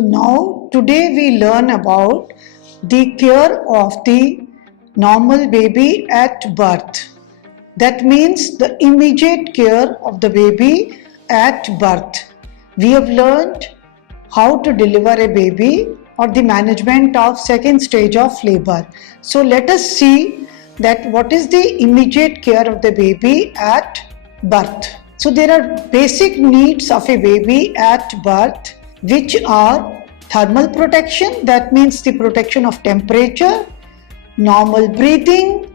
So now today we learn about the care of the normal baby at birth. That means the immediate care of the baby at birth. We have learned how to deliver a baby or the management of second stage of labor. So let us see that what is the immediate care of the baby at birth. So there are basic needs of a baby at birth, which are thermal protection, that means the protection of temperature, normal breathing,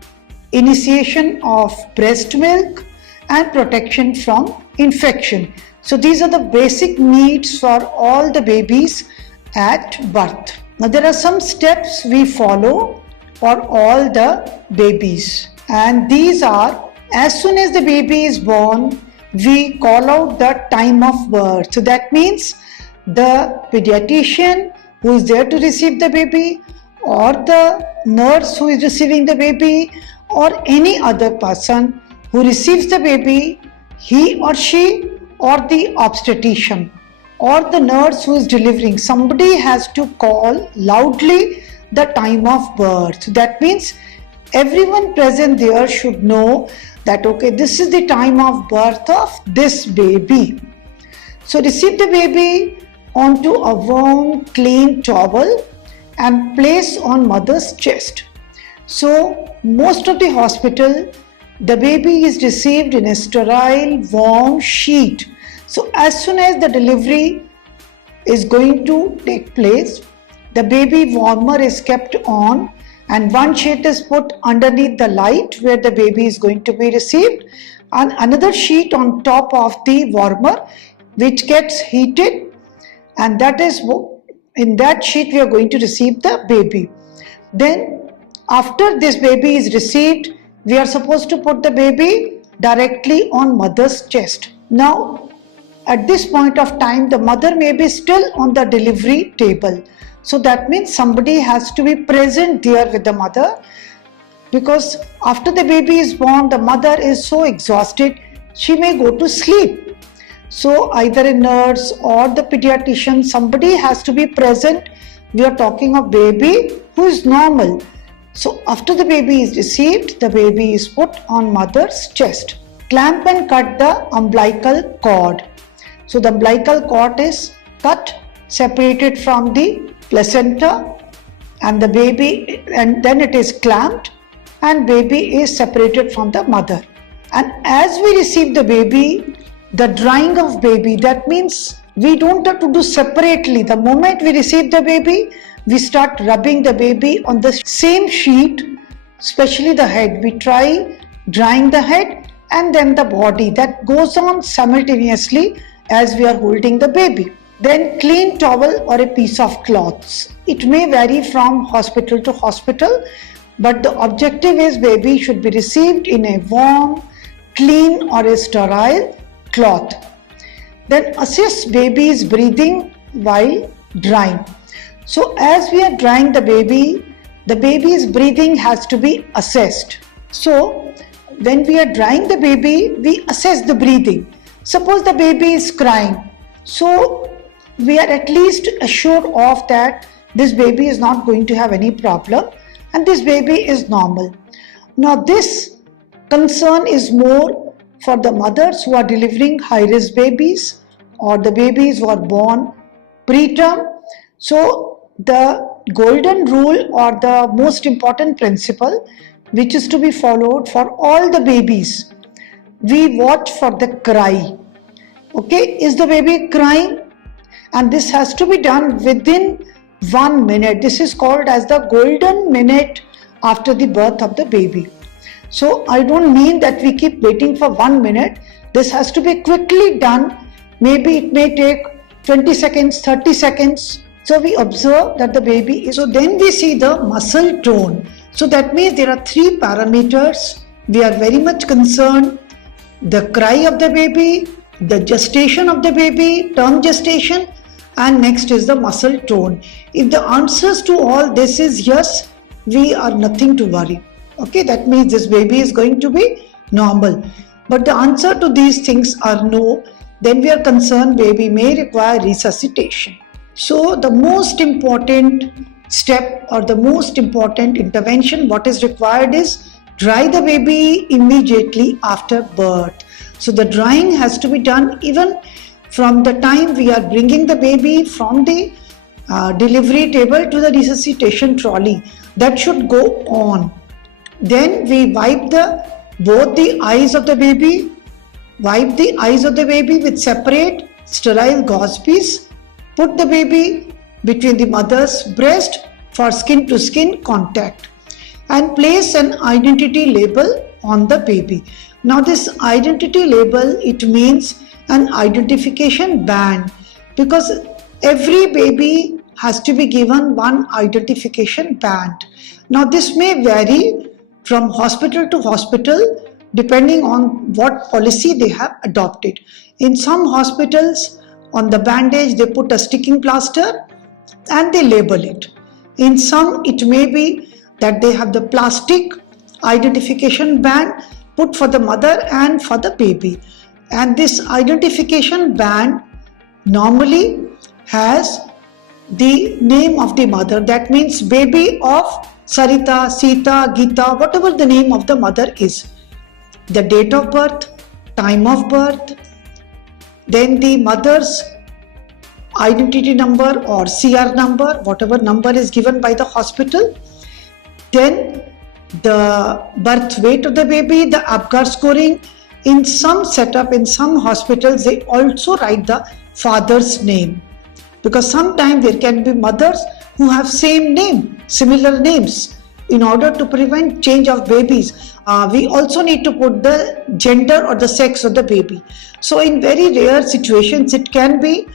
initiation of breast milk, and protection from infection. So these are the basic needs for all the babies at birth. Now there are some steps we follow for all the babies, and these are: as soon as the baby is born, we call out the time of birth. So that means the pediatrician who is there to receive the baby, or the nurse who is receiving the baby, or any other person who receives the baby, he or she, or the obstetrician or the nurse who is delivering, somebody has to call loudly the time of birth. So that means everyone present there should know that okay, this is the time of birth of this baby. So receive the baby onto a warm clean towel and place on mother's chest. So most of the hospital, the baby is received in a sterile warm sheet. So as soon as the delivery is going to take place, the baby warmer is kept on and one sheet is put underneath the light where the baby is going to be received, and another sheet on top of the warmer which gets heated, and that is in that sheet we are going to receive the baby. Then after this baby is received, we are supposed to put the baby directly on mother's chest. Now at this point of time, the mother may be still on the delivery table. So that means somebody has to be present there with the mother, because after the baby is born, the mother is so exhausted, she may go to sleep. So either a nurse or the pediatrician, somebody has to be present. We are talking of baby who is normal. So after the baby is received, the baby is put on mother's chest. Clamp and cut the umbilical cord. So the umbilical cord is cut, separated from the placenta, and the baby, and then it is clamped and baby is separated from the mother. And as we receive the baby, the drying of baby, that means we don't have to do separately. The moment we receive the baby, we start rubbing the baby on the same sheet, especially the head. We try drying the head and then the body. That goes on simultaneously as we are holding the baby. Then clean towel or a piece of cloths. It may vary from hospital to hospital, but the objective is baby should be received in a warm, clean or a sterile cloth. Then assess baby's breathing while drying. So as we are drying the baby's breathing has to be assessed. So when we are drying the baby, we assess the breathing. Suppose the baby is crying, so we are at least assured of that this baby is not going to have any problem and this baby is normal. Now this concern is more for the mothers who are delivering high-risk babies or the babies who are born preterm. So the golden rule or the most important principle which is to be followed for all the babies, we watch for the cry. Okay, is the baby crying? And this has to be done within 1 minute. This is called as the golden minute after the birth of the baby. So I don't mean that we keep waiting for 1 minute. This has to be quickly done. Maybe it may take 20 seconds, 30 seconds. So we observe that the baby is. So then we see the muscle tone. So that means there are 3 parameters. We are very much concerned: the cry of the baby, the gestation of the baby, term gestation, and next is the muscle tone. If the answers to all this is yes, we are nothing to worry. Okay, that means this baby is going to be normal. But the answer to these things are no, then we are concerned baby may require resuscitation. So the most important step or the most important intervention what is required is dry the baby immediately after birth. So the drying has to be done even from the time we are bringing the baby from the delivery table to the resuscitation trolley. That should go on. Then we wipe both the eyes of the baby, with separate sterile gauze piece. Put the baby between the mother's breast for skin to skin contact and place an identity label on the baby. Now this identity label, it means an identification band, because every baby has to be given one identification band. Now this may vary from hospital to hospital depending on what policy they have adopted. In some hospitals, on the bandage they put a sticking plaster and they label it. In some it may be that they have the plastic identification band put for the mother and for the baby. And this identification band normally has the name of the mother. That means baby of Sarita, Sita, Gita, whatever the name of the mother is. The date of birth, time of birth, then the mother's identity number or CR number, whatever number is given by the hospital, then the birth weight of the baby, the APGAR scoring. In some setup, in some hospitals, they also write the father's name, because sometimes there can be mothers who have same name, similar names. In order to prevent change of babies, we also need to put the gender or the sex of the baby. So in very rare situations, it can be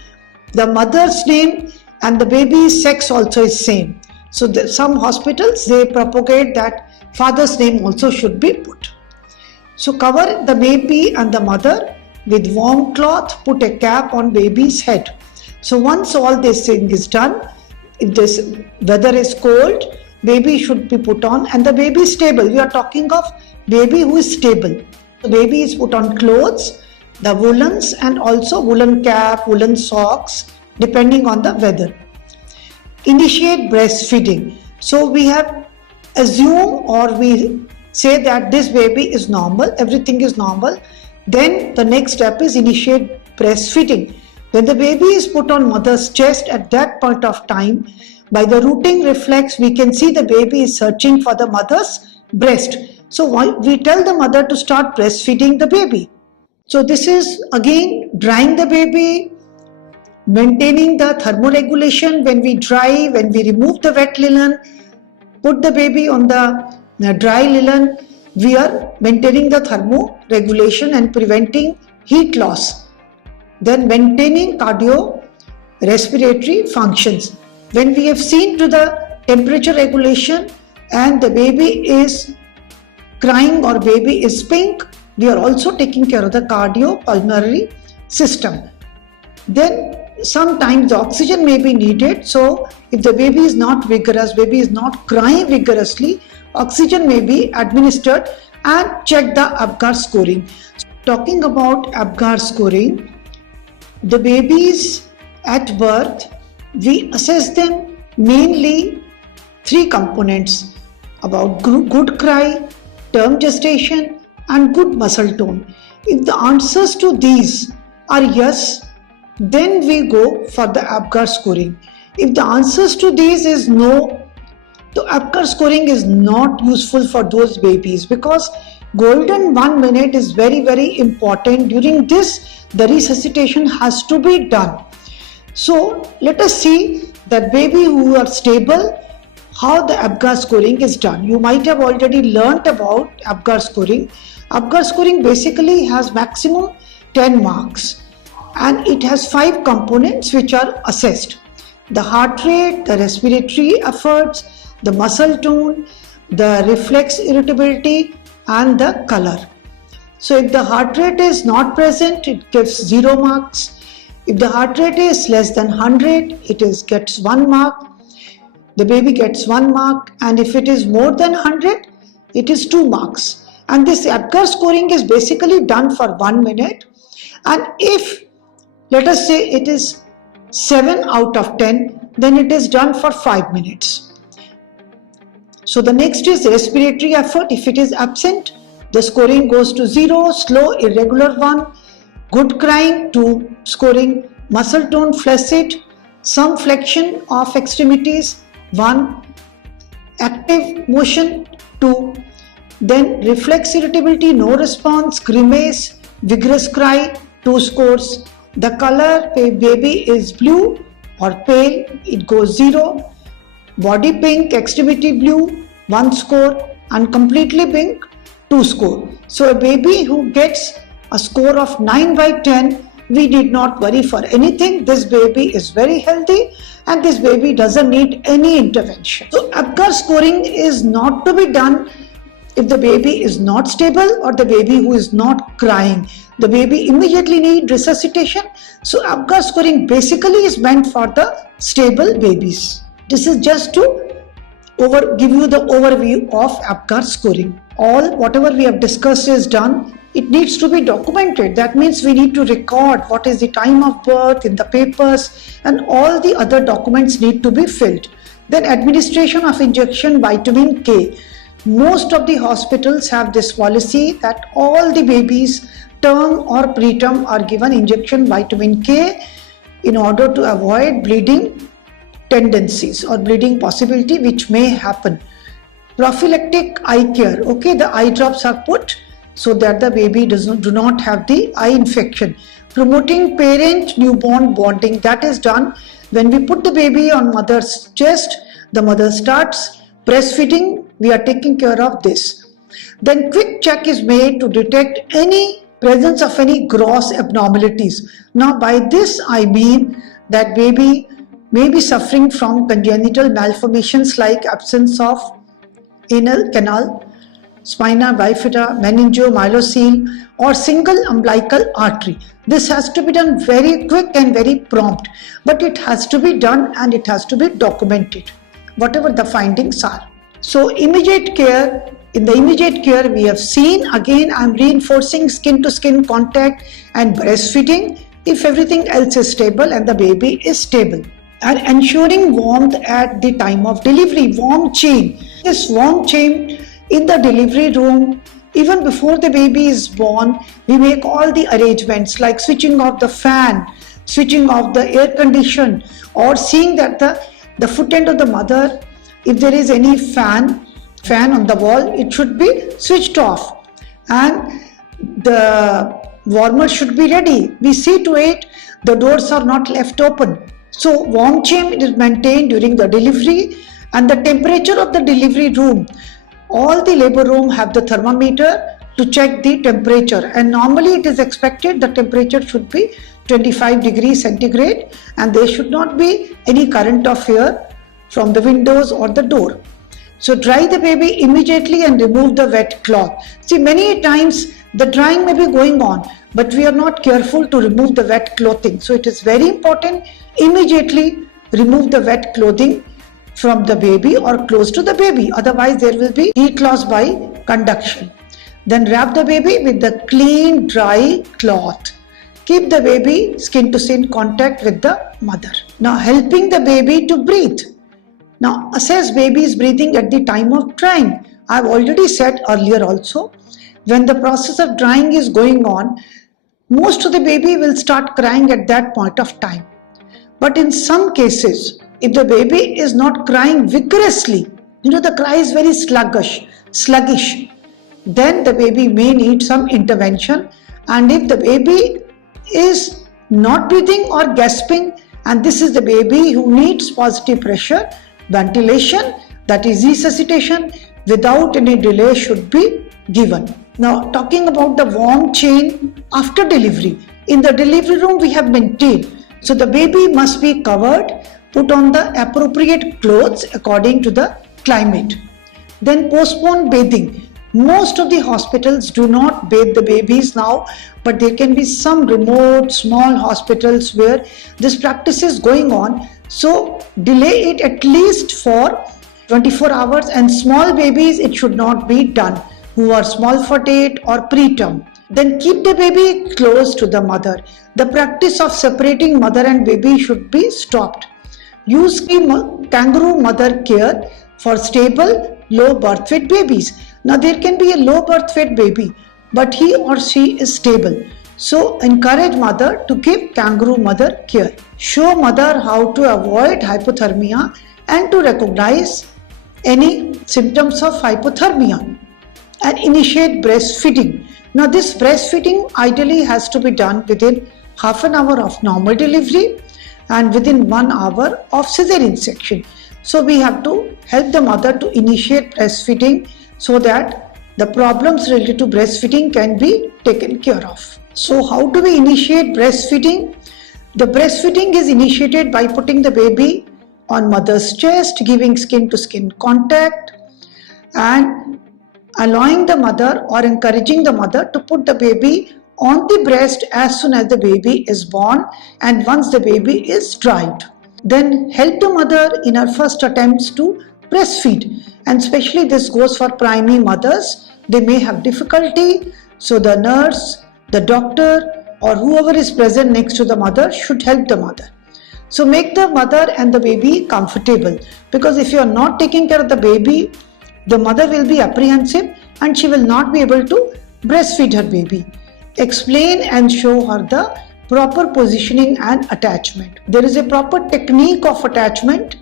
the mother's name and the baby's sex also is same. So some hospitals, they propagate that father's name also should be put. So cover the baby and the mother with warm cloth, put a cap on baby's head. So once all this thing is done, if this weather is cold, baby should be put on, and the baby is stable. We are talking of baby who is stable. The baby is put on clothes, the woolens, and also woolen cap, woolen socks, depending on the weather. Initiate breastfeeding. So we have assume or we say that this baby is normal, everything is normal. Then the next step is initiate breastfeeding. When the baby is put on mother's chest, at that point of time, by the rooting reflex, we can see the baby is searching for the mother's breast. So we tell the mother to start breastfeeding the baby. So this is again drying the baby, maintaining the thermoregulation when we dry, when we remove the wet linen, put the baby on the dry linen, we are maintaining the thermoregulation and preventing heat loss. Then maintaining cardio-respiratory functions. When we have seen to the temperature regulation and the baby is crying or baby is pink, we are also taking care of the cardiopulmonary system. Then sometimes the oxygen may be needed. So if the baby is not vigorous, baby is not crying vigorously, oxygen may be administered and check the APGAR scoring. Talking about APGAR scoring, the babies at birth, we assess them mainly three components about good cry, term gestation and good muscle tone. If the answers to these are yes, then we go for the APGAR scoring. If the answers to these is no, the APGAR scoring is not useful for those babies, because golden 1 minute is very, very important. During this, the resuscitation has to be done. So let us see that baby who are stable, how the APGAR scoring is done. You might have already learnt about APGAR scoring. APGAR scoring basically has maximum 10 marks and it has 5 components which are assessed. The heart rate, the respiratory efforts, the muscle tone, the reflex irritability and the color. So if the heart rate is not present, it gives 0 marks. If the heart rate is less than 100, it gets 1 mark. The baby gets 1 mark, and if it is more than 100, it is 2 marks. And this APGAR scoring is basically done for 1 minute. And if, let us say, it is 7 out of 10, then it is done for 5 minutes. So the next is respiratory effort. If it is absent, the scoring goes to 0, slow, irregular 1, good crying 2, scoring muscle tone flaccid, some flexion of extremities 1, active motion 2, then reflex irritability no response, grimace, vigorous cry 2 scores. The color baby is blue or pale, it goes 0. Body pink, extremity blue 1 score, and completely pink 2 score. So a baby who gets a score of 9 by 10, we did not worry for anything. This baby is very healthy and this baby doesn't need any intervention. So APGAR scoring is not to be done if the baby is not stable or the baby who is not crying. The baby immediately needs resuscitation. So APGAR scoring basically is meant for the stable babies. This is just to give you the overview of APGAR scoring. Whatever we have discussed is done. It needs to be documented. That means we need to record what is the time of birth in the papers, and all the other documents need to be filled. Then administration of injection vitamin K. Most of the hospitals have this policy that all the babies, term or preterm, are given injection vitamin K in order to avoid bleeding tendencies or bleeding possibility which may happen. Prophylactic eye care. Okay, the eye drops are put so that the baby do not have the eye infection. Promoting parent newborn bonding, that is done when we put the baby on mother's chest. The mother starts breastfeeding. We are taking care of this. Then quick check is made to detect any presence of any gross abnormalities. Now by this I mean that baby may be suffering from congenital malformations like absence of anal canal, spina bifida, meningomyelocele, or single umbilical artery. This has to be done very quick and very prompt, but it has to be done and it has to be documented, whatever the findings are. So immediate care, in the immediate care we have seen, again I am reinforcing skin to skin contact and breastfeeding if everything else is stable and the baby is stable. And ensuring warmth at the time of delivery, warm chain. This warm chain in the delivery room, even before the baby is born, we make all the arrangements like switching off the fan, switching off the air condition, or seeing that the foot end of the mother, if there is any fan on the wall, it should be switched off and the warmer should be ready. We see to it the doors are not left open. So warm chain is maintained during the delivery, and the temperature of the delivery room. All the labor room have the thermometer to check the temperature, and normally it is expected the temperature should be 25 degrees centigrade and there should not be any current of air from the windows or the door. So dry the baby immediately and remove the wet cloth. See, many times the drying may be going on, but we are not careful to remove the wet clothing. So it is very important, immediately remove the wet clothing from the baby or close to the baby. Otherwise there will be heat loss by conduction. Then wrap the baby with the clean, dry cloth. Keep the baby skin to skin contact with the mother. Now helping the baby to breathe. Now assess baby's breathing at the time of drying. I have already said earlier also, when the process of drying is going on, most of the baby will start crying at that point of time. But in some cases, if the baby is not crying vigorously, the cry is very sluggish, then the baby may need some intervention. And if the baby is not breathing or gasping, and this is the baby who needs positive pressure, ventilation, that is resuscitation, without any delay should be given. Now talking about the warm chain after delivery. In the delivery room we have maintained. So the baby must be covered, put on the appropriate clothes according to the climate. Then postpone bathing. Most of the hospitals do not bathe the babies now, but there can be some remote small hospitals where this practice is going on. So delay it at least for 24 hours, and small babies it should not be done who are small for date or preterm. Then keep the baby close to the mother. The practice of separating mother and baby should be stopped. Use kangaroo mother care for stable low birth weight babies. Now there can be a low birth weight baby, but he or she is stable. So encourage mother to give kangaroo mother care. Show mother how to avoid hypothermia and to recognize any symptoms of hypothermia, and initiate breastfeeding. Now this breastfeeding ideally has to be done within half an hour of normal delivery and within 1 hour of cesarean section. So we have to help the mother to initiate breastfeeding so that the problems related to breastfeeding can be taken care of. So how do we initiate breastfeeding? The breastfeeding is initiated by putting the baby on mother's chest, giving skin to skin contact, and allowing the mother or encouraging the mother to put the baby on the breast as soon as the baby is born and once the baby is dried. Then help the mother in her first attempts to breastfeed, and especially this goes for primary mothers. They may have difficulty, so the nurse, the doctor, or whoever is present next to the mother should help the mother. So make the mother and the baby comfortable, because if you are not taking care of the baby, the mother will be apprehensive and she will not be able to breastfeed her baby. Explain and show her the proper positioning and attachment. There is a proper technique of attachment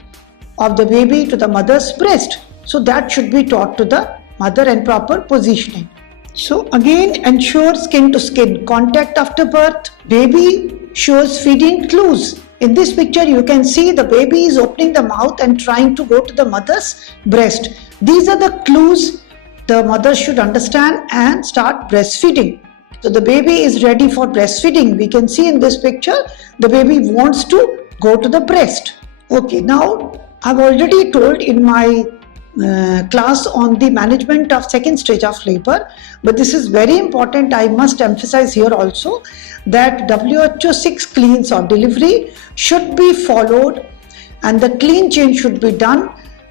of the baby to the mother's breast. So that should be taught to the mother and proper positioning. So again, ensure skin to skin contact after birth. Baby shows feeding clues. In this picture, you can see the baby is opening the mouth and trying to go to the mother's breast. These are the clues the mother should understand and start breastfeeding. So the baby is ready for breastfeeding. We can see in this picture, the baby wants to go to the breast. Okay, now I've already told in my class on the management of second stage of labor, but this is very important. I must emphasize here also that WHO 6 cleans of delivery should be followed, and the clean change should be done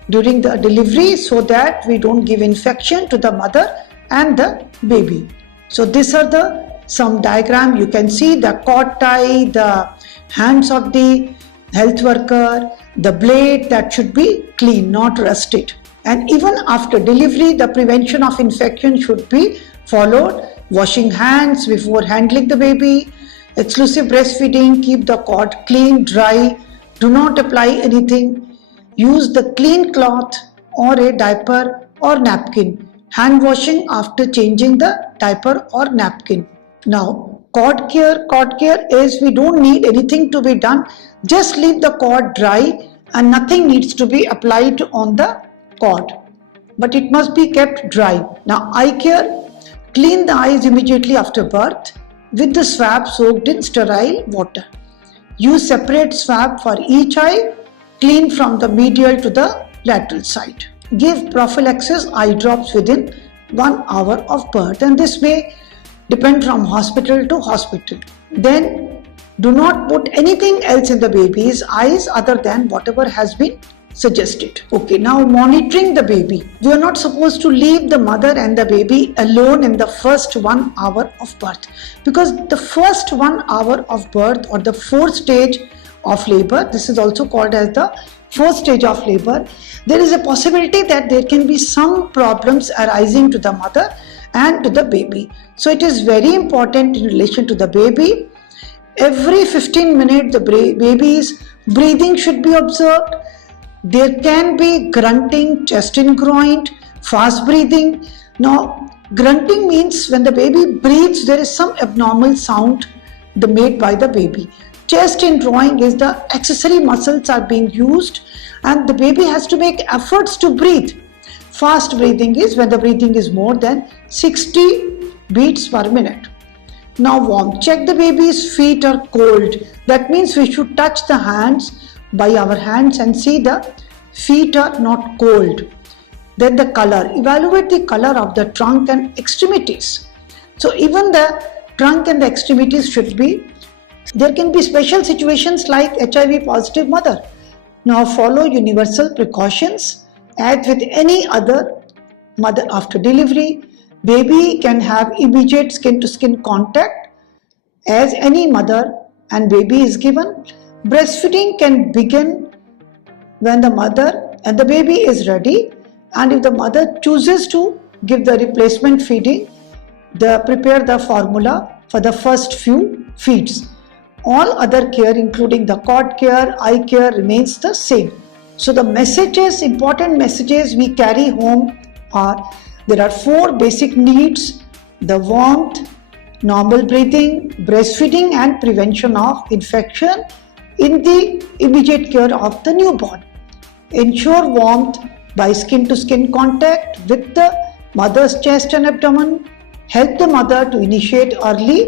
during the delivery so that we don't give infection to the mother and the baby. So these are some diagram. You can see the cord tie, the hands of the health worker, the blade that should be clean, not rusted. And even after delivery, the prevention of infection should be followed. Washing hands before handling the baby, exclusive breastfeeding, keep the cord clean, dry, do not apply anything, use the clean cloth or a diaper or napkin, hand washing after changing the diaper or napkin. Now, cord care is we don't need anything to be done, just leave the cord dry and nothing needs to be applied on the cord, but it must be kept dry. Now, eye care, clean the eyes immediately after birth with the swab soaked in sterile water. Use separate swab for each eye, clean from the medial to the lateral side. Give prophylaxis eye drops within 1 hour of birth, and this may depend from hospital to hospital. Then do not put anything else in the baby's eyes other than whatever has been suggested. Okay, now monitoring the baby. We are not supposed to leave the mother and the baby alone in the first 1 hour of birth, because the first 1 hour of birth or the fourth stage of labor, this is also called as the fourth stage of labor, there is a possibility that there can be some problems arising to the mother and to the baby. So it is very important in relation to the baby. Every 15 minutes the baby's breathing should be observed. There can be grunting, chest in groin, fast breathing. Now, grunting means when the baby breathes, there is some abnormal sound made by the baby. Chest in drawing is the accessory muscles are being used and the baby has to make efforts to breathe. Fast breathing is when the breathing is more than 60 beats per minute. Now warm. Check the baby's feet are cold. That means we should touch the hands by our hands and see the feet are not cold. Then the color. Evaluate the color of the trunk and extremities. So even the trunk and the extremities should be. There can be special situations like HIV positive mother. Now follow universal precautions as with any other mother after delivery. Baby can have immediate skin to skin contact as any mother and baby is given. Breastfeeding can begin when the mother and the baby is ready, and if the mother chooses to give the replacement feeding, prepare the formula for the first few feeds. All other care including the cord care, eye care remains the same. So the messages, important messages we carry home are, there are 4 basic needs: the warmth, normal breathing, breastfeeding and prevention of infection in the immediate care of the newborn. Ensure warmth by skin to skin contact with the mother's chest and abdomen. Help the mother to initiate early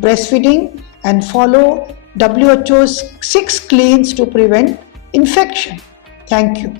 breastfeeding and follow WHO's 6 cleans to prevent infection. Thank you.